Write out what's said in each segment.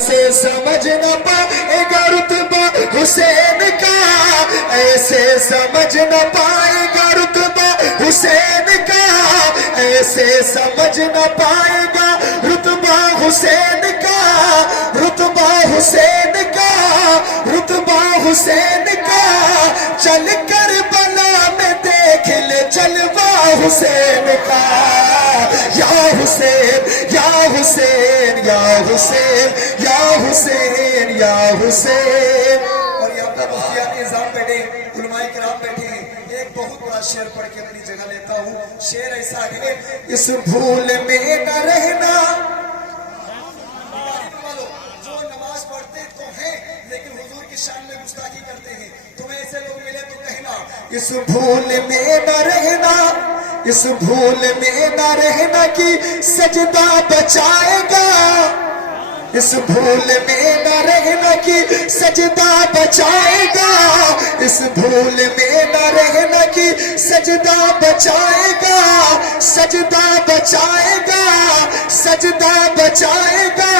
ऐसे समझ न पाएगा रुतबा हुसैन का, ऐसे समझ न पाएगा रुतबा हुसैन का, ऐसे समझ न पाएगा रुतबा हुसैन का, रुतबा हुसैन का, रुतबा हुसैन का। चल कर बला में देख ले जलवा हुसैन का, या हुसैन या हुसैन या हुसैन या हुसैन या हुसैन। और यहाँ पर मुफ्तियान निज़ाम बैठे, उलमाए किराम बैठे हैं। एक बहुत बड़ा शेर पढ़ के अपनी जगह लेता हूँ। शेर ऐसा है, इस भूल में न रहना, जो नमाज पढ़ते तो हैं लेकिन हुजूर की शान में गुस्ताखी करते हैं, तुम्हें ऐसे लोग मिले तो कहना इस भूल में न रहना, इस भूल में न रहना कि सजदा बचाएगा, इस भूल में न रहना कि सजदा बचाएगा, इस भूल में न रहना कि सजदा बचाएगा, सजदा बचाएगा, सजदा बचाएगा।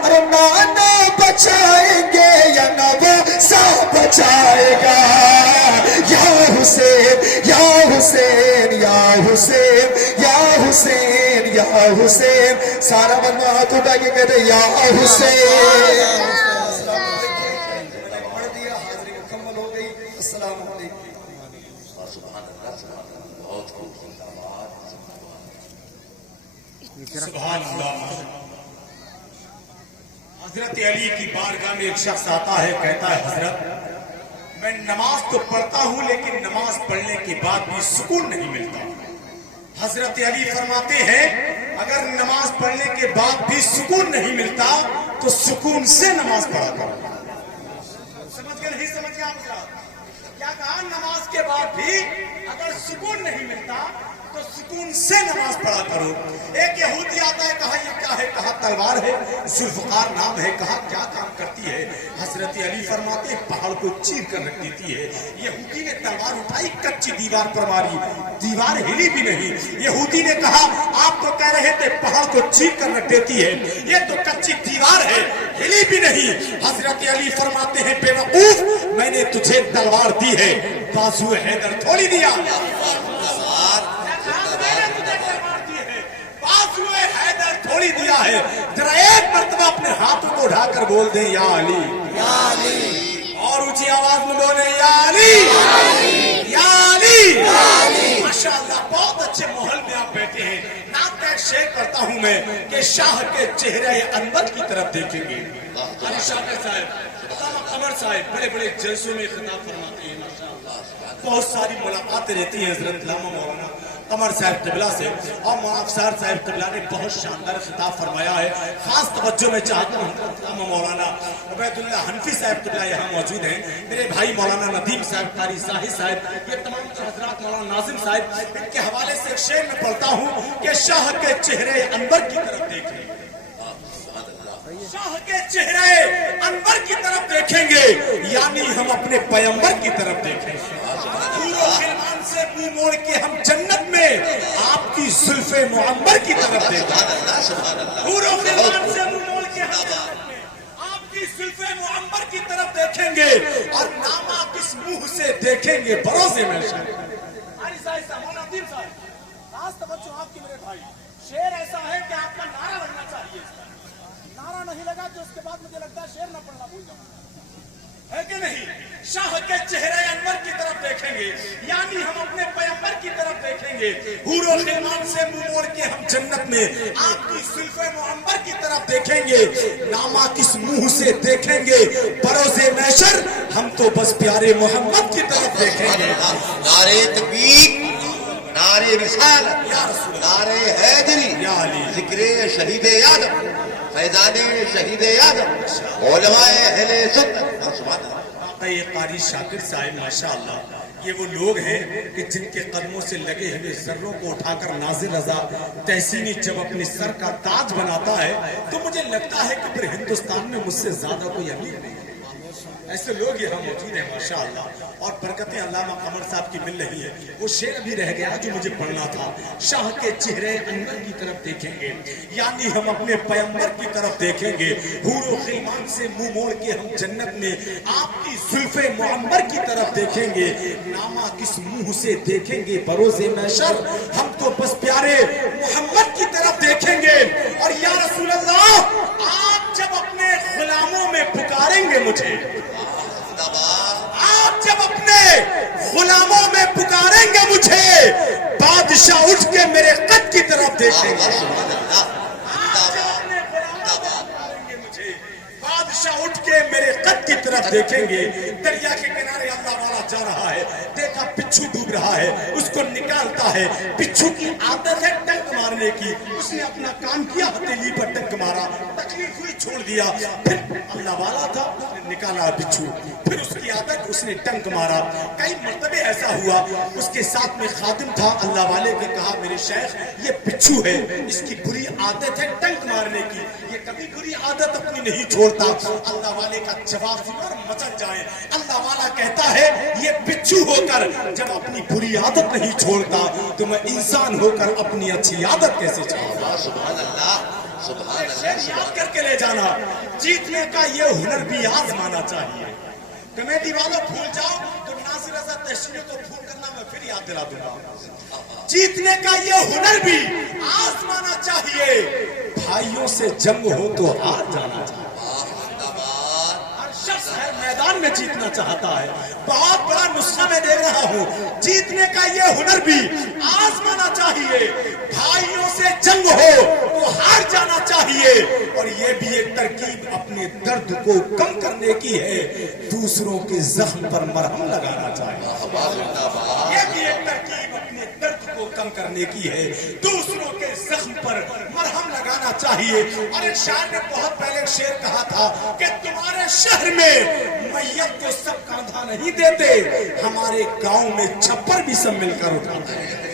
अरे नाना बचाएंगे या नवासा बचाएगा, या हुसैन या हुसैन या हुसैन या हुसैन या हुसैन। सारा बनवा हाथ उठा के कहते या हुसैन। पढ़ दिया, हाजिरी मुकम्मल हो गई। अस्सलाम वालेकुम। सुभान अल्लाह। हजरत अली की बारगाह में एक शख्स आता है, कहता है हजरत मैं नमाज तो पढ़ता हूं लेकिन नमाज पढ़ने के बाद भी सुकून नहीं मिलता। हजरत अली फरमाते हैं अगर नमाज पढ़ने के बाद भी सुकून नहीं मिलता तो सुकून से नमाज पढ़ा करो। समझ गए नहीं समझ गए आप? क्या कहा? नमाज के बाद भी अगर सुकून नहीं मिलता तो सुकून से नमाज पढ़ा करो। एक यहूदी आता है, कहा ये क्या है? कहा तलवार है, जुल्फकार नाम है। कहा क्या काम करती है? हजरत अली फरमाते पहाड़ को चीर कर रख देती है। यहूदी ने तलवार उठाई, कच्ची दीवार पर मारी, दीवार हिली भी नहीं। यहूदी ने कहा आप तो कह रहे थे पहाड़ को चीर कर रख देती है, ये तो कच्ची दीवार है, हिली भी नहीं। हजरत अली फरमाते हैं बेवकूफ, मैंने तुझे तलवार दी है, बाजू हैदर थोड़ी दिया। थोड़ी दिया है। जरा एक मर्तबा अपने हाथों को उठाकर बोल दे या अली, या अली, और ऊंची आवाज में बोले या अली, या अली। माशाअल्लाह, बहुत अच्छे माहौल में आप बैठे हैं। नाम का शेर करता हूं मैं कि शाह के चेहरे अनवर की तरफ देखेंगे। अली शाह साहब, कमर साहब बड़े बड़े जलसों में खिताब फरमाते हैं। माशाअल्लाह, बहुत सारी मुलाकातें रहती हैं हजरत लामा मौलाना कमर साहब किबला से, और मौलाना अफसार साहब किबला ने बहुत शानदार खिताब फरमाया है। खास तवज्जो में चाहता हूँ मौलाना उबैदुल्लाह हनफी साहब किबला यहाँ मौजूद हैं, मेरे भाई मौलाना नदीम साहब, कारी साहिब साहब, ये तमाम हजरात, मौलाना नाजिम साहब, इनके हवाले से एक शेर में पढ़ता हूँ कि शाह के चेहरे अनवर की तरफ देखें, शाह के चेहरे अनवर की तरफ देखेंगे, यानी हम अपने पैगंबर की तरफ देखेंगे। से मुंह मोड़ के हम जन्नत में आपकी जुल्फे मुअम्मर की तरफ देखेंगे। से मुंह मोड़ के हम जन्नत में आपकी जुल्फे मुअम्मर की तरफ देखेंगे, और नामा किस मुंह से देखेंगे भरोसे में। आपकी मेरे भाई शेर ऐसा है कि आपका नारा लगना चाहिए। नारा नहीं लगा तो उसके बाद मुझे लगता है शेर न पढ़ना भूल जाऊंगा, है कि नहीं? शाह के चेहरे अनवर की तरफ देखेंगे, यानी हम अपने पैगंबर की तरफ देखेंगे। हूरो खिलमान से मुंह मोड़ के हम जन्नत में आपकी जुल्फे मुअम्मर की तरफ देखेंगे, नामा किस मुंह से देखेंगे बरोज़े महशर, हम तो बस प्यारे मोहम्मद की तरफ देखेंगे। नारे तकबीर, नारे रिसालत, नारे हैदरी, जिक्रे शहीद आदम, फैज़ाने शहीद आदम, उलमाए अहले सुन्नत। ये कारी शाकिर साहब माशाअल्लाह, ये वो लोग हैं कि जिनके कदमों से लगे हुए जर्रों को उठाकर नाज़िर रज़ा तहसीनी जब अपने सर का ताज बनाता है तो मुझे लगता है कि फिर हिंदुस्तान में मुझसे ज्यादा कोई अमीर नहीं है। ایسے لوگ یہاں موجود ہیں ماشاءاللہ, اور برکتیں علامہ قمر صاحب کی مل رہی ہے. وہ شعر ابھی رہ گیا جو مجھے پڑھنا تھا. شاہ کے چہرے انور کی طرف دیکھیں گے, یعنی ہم اپنے پیغمبر کی طرف دیکھیں گے. حور و خلمان سے منہ موڑ کے ہم جنت میں آپ کی زلف معمر کی طرف دیکھیں گے. نامہ کس منہ سے دیکھیں گے بروز محشر, ہم تو بس پیارے محمد کی طرف دیکھیں گے. اور یا رسول اللہ, آپ جب اپنے غلاموں میں پکاریں گے مجھے, آپ جب اپنے غلاموں میں پکاریں گے مجھے, بادشاہ اٹھ کے میرے قد کی طرف دیکھیں گے. بادشاہ اٹھ کے میرے قد کی طرف دیکھیں گے. دریا کے کنارے اللہ والا جا رہا ہے, دیکھا بچھو ڈوب رہا ہے, اس کو نکالتا ہے. بچھو کی عادت ہے ڈنک مارنے کی, اس نے اپنا کام کیا, ہتھیلی پر ڈنک مارا, تکلیف ہوئی چھوڑ دیا. پھر اللہ والا تھا, نکالا بچھو, پھر اس کی عادت, اس نے ڈنک مارا. کئی مرتبہ ایسا ہوا, اس کے ساتھ میں خادم تھا, اللہ والے نے کہا میرے شیخ یہ بچھو ہے, اس کی بری عادت ہے ڈنک مارنے کی, یہ کبھی بری عادت اپنی نہیں چھوڑتا. اللہ والے کا جواب سنا اور مچل جائے. اللہ والا کہتا ہے یہ بچھو ہو کر جب اپنی بری عادت نہیں چھوڑتا تو میں انسان ہو کر اپنی اچھی عادت کیسے چھوڑوں. سبحان اللہ, سبحان اللہ. یاد کر کے لے جانا, جیتنے کا یہ ہنر بھی آزمانا چاہیے. کمیٹی والوں بھول جاؤ تو ناصر رضا تشریح کو فون کرنا, میں پھر یاد دلا دوں گا. جیتنے کا یہ ہنر بھی آزمانا چاہیے. بھائیوں سے جنگ ہو تو ہار جانا چاہیے. ہر شخص ہر میدان میں جیتنا چاہتا ہے. بہت بڑا نسخہ میں دے رہا ہوں, جیتنے کا یہ ہنر بھی آزمانا چاہیے. بھائیوں سے جنگ ہو تو ہار جانا چاہیے. اور یہ بھی ایک ترکیب اپنے درد کو کم کرنے کی ہے, دوسروں کے زخم پر مرہم لگانا چاہیے. یہ بھی ایک ترکیب اپنے درد کو کم کرنے کی ہے, دوسروں کے زخم پر مرہم لگانا چاہیے. اور ایک شاعر نے بہت پہلے ایک شعر کہا تھا کہ تمہارے شہر میں میت کو سب کاندھا نہیں دیتے, ہمارے گاؤں میں چھپر بھی سب مل کر اٹھاتے ہیں.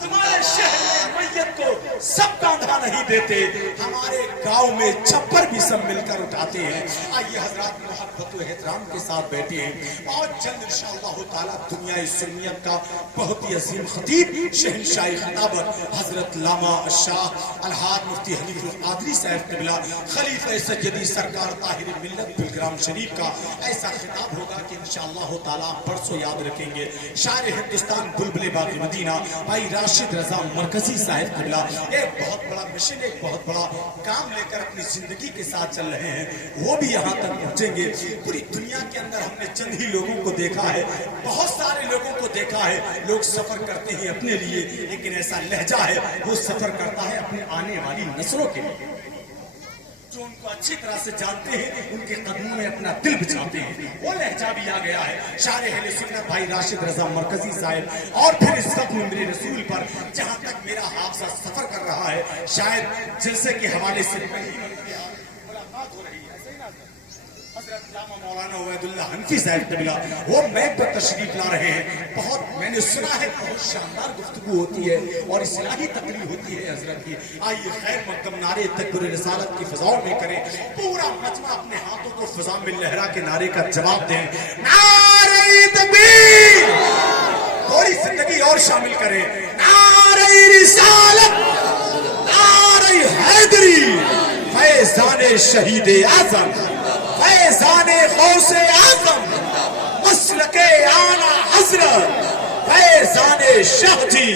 تمہارے شہر میں میت کو سب کاندھا نہیں دیتے, ہمارے گاؤں میں چھپر بھی سب مل کر اٹھاتے ہیں. آئیے حضرات محبت و احترام کے ساتھ بیٹھے ہیں اور چند انشاءاللہ تعالی دنیا سنیت کا بہت ہی عظیم خطیب شہنشاہ خطابت حضرت علامہ شاہ الحاج مفتی حنیف القادری صاحب قبلہ خلیفہ سجدی سرکار طاہر ملت بلگرام شریف کا ایسا خطاب ہوگا کہ انشاءاللہ تعالی برسوں یاد رکھیں گے. شاعر ہندوستان بلبل باغ مدینہ بھائی راشد رضا مرکزی صاحب قبلہ ایک بہت بڑا مشن, ایک بہت بڑا کام لے کر اپنی زندگی کے ساتھ چل رہے ہیں. وہ بھی یہاں تک پہنچیں گے. پوری دنیا کے اندر ہم نے چند ہی لوگوں کو دیکھا ہے, بہت سارے لوگوں کو دیکھا ہے. لوگ سفر کرتے ہیں اپنے لیے, لیکن ایسا لہجہ ہے وہ سفر کرتا ہے اپنے آنے والی نسلوں کے لیے, جو ان کو اچھی طرح سے جانتے ہیں, ان کے قدموں میں اپنا دل بچھاتے ہیں. وہ لہجہ بھی آ گیا ہے. شاعر اہل سنت بھائی راشد رضا مرکزی صاحب اور پھر اس وقت میرے رسول پر جہاں تک میرا حافظہ سفر کر رہا ہے, شاید جلسے کے حوالے سے ملاقات ہو رہی ہے. حضرت علامہ مولانا عبید اللہ حنفی صاحب قبلہ وہ میک پر تشریف لا رہے ہیں. بہت میں نے سنا ہے بہت شاندار گفتگو ہوتی ہے اور اصلاحی تقریر ہوتی ہے حضرت کی. آئیے خیر مقدم نعرے تکبیر رسالت کی فضاؤں میں کریں, پورا مجمع اپنے ہاتھوں کو فضا میں لہرا کے نعرے کا جواب دیں. نعرہ تکبیر, تھوڑی زندگی اور شامل کریں. نعرہ رسالت, نعرہ حیدری, فیضان شہید اعظم, فیضان غوث اعظم, مسلک اعلیٰ حضرت فیضان شاہ جی.